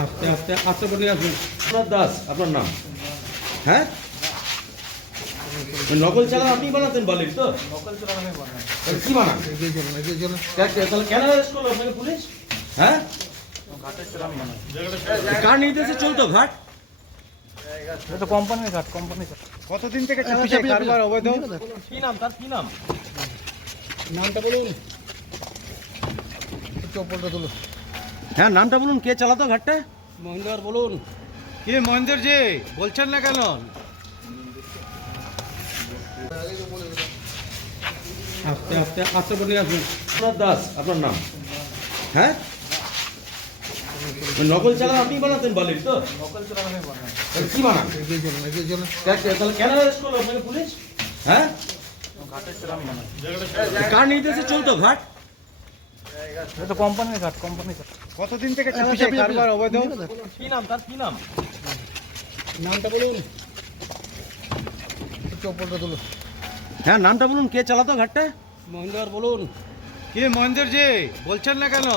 আস্তে আস্তে আস্তে বলে আসুন। আপনার দাস আপনার নাম? হ্যাঁ? নকল চালান আপনি বানাতেন বালির তো? আমি বানাই। কি বানান? তাহলে কেন অ্যারেস্ট করল আপনাকে পুলিশ? হ্যাঁ? কার নির্দেশে চলতো ঘাট? এটা কোম্পানির ঘাট কোম্পানির ঘাট। কতদিন থেকে চালাচ্ছে কারবার অবৈধ? কি নাম তার কি নাম? নামটা বলুন। চপ্পলটা হ্যাঁ নামটা বলুন কে চালাতো ঘাটটা? মহেন্দ্র বলুন। কে মহেন্দ্র জি? বলছেন না কেন? আস্তে আস্তে আস্তে বলে আসুন। আপনার দাস আপনার নাম? হ্যাঁ? নকল চালান আপনি বানাতেন বালির তো? আমি বানাই। কি বানান? তাহলে কেন অ্যারেস্ট করল আপনাকে পুলিশ? হ্যাঁ? ঘাটের চোরা বানাই। কার নির্দেশে চলতো ঘাট? এটা কোম্পানির ঘাট কোম্পানির ঘাট কতদিন থেকে চালাচ্ছে কারবার অবৈধ? কি নাম তার কি নাম? নামটা বলুন। চপ্পলটা তুলো। হ্যাঁ নামটা বলুন কে চালাতো ঘাটটা? মহেন্দ্র বলুন। কে মহেন্দ্র যে বলছেন না কেন?